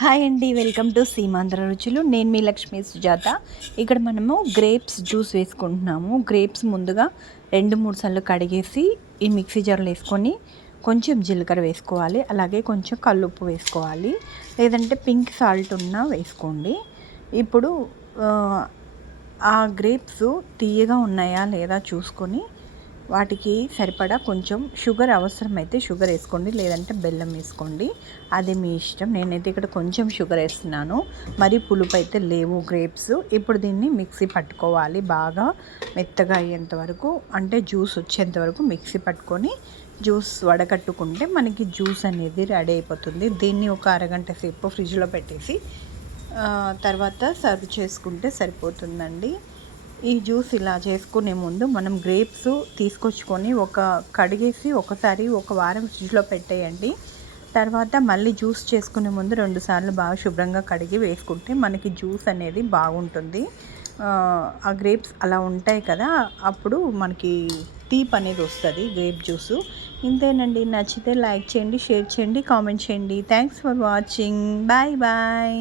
Hi అండి, welcome to Seemandhra రుచులు. నేను మీ లక్ష్మీ సుజాత. ఇక్కడ మనము గ్రేప్స్ జ్యూస్ వేసుకుంటున్నాము. గ్రేప్స్ ముందుగా 2-3 సార్లు కడిగేసి ఈ మిక్సీ జార్లో వేసుకొని కొంచెం జీలకర్ర వేసుకోవాలి, అలాగే కొంచెం కల్లుప్పు వేసుకోవాలి, లేదంటే పింక్ సాల్ట్ ఉన్నా వేసుకోండి. ఇప్పుడు ఆ గ్రేప్స్ తీయగా ఉన్నాయా లేదా చూసుకొని వాటికి సరిపడా కొంచెం షుగర్ అవసరమైతే షుగర్ వేసుకోండి, లేదంటే బెల్లం వేసుకోండి, అది మీ ఇష్టం. నేనైతే ఇక్కడ కొంచెం షుగర్ వేస్తున్నాను, మరి పులుపు అయితే లేవు గ్రేప్స్. ఇప్పుడు దీన్ని మిక్సీ పట్టుకోవాలి, బాగా మెత్తగా అయ్యేంత వరకు, అంటే జ్యూస్ వచ్చేంత వరకు మిక్సీ పట్టుకొని జ్యూస్ వడకట్టుకుంటే మనకి జ్యూస్ అనేది రెడీ అయిపోతుంది. దీన్ని ఒక అరగంట సేపు ఫ్రిడ్జ్లో పెట్టేసి తర్వాత సర్వ్ చేసుకుంటే సరిపోతుందండి. ఈ జ్యూస్ ఇలా చేసుకునే ముందు మనం గ్రేప్స్ తీసుకొచ్చుకొని కడిగేసి ఒకసారి ఒక వారం ఫ్రిడ్జ్లో పెట్టేయండి. తర్వాత మళ్ళీ జ్యూస్ చేసుకునే ముందు 2 సార్లు బాగా శుభ్రంగా కడిగి వేసుకుంటే మనకి జ్యూస్ అనేది బాగుంటుంది. ఆ గ్రేప్స్ అలా ఉంటాయి కదా, అప్పుడు మనకి తీపి అనేది వస్తుంది గ్రేప్ జ్యూసు. ఇంతేనండి. నచ్చితే లైక్ చేయండి, షేర్ చేయండి, కామెంట్ చేయండి. Thanks for watching. Bye bye.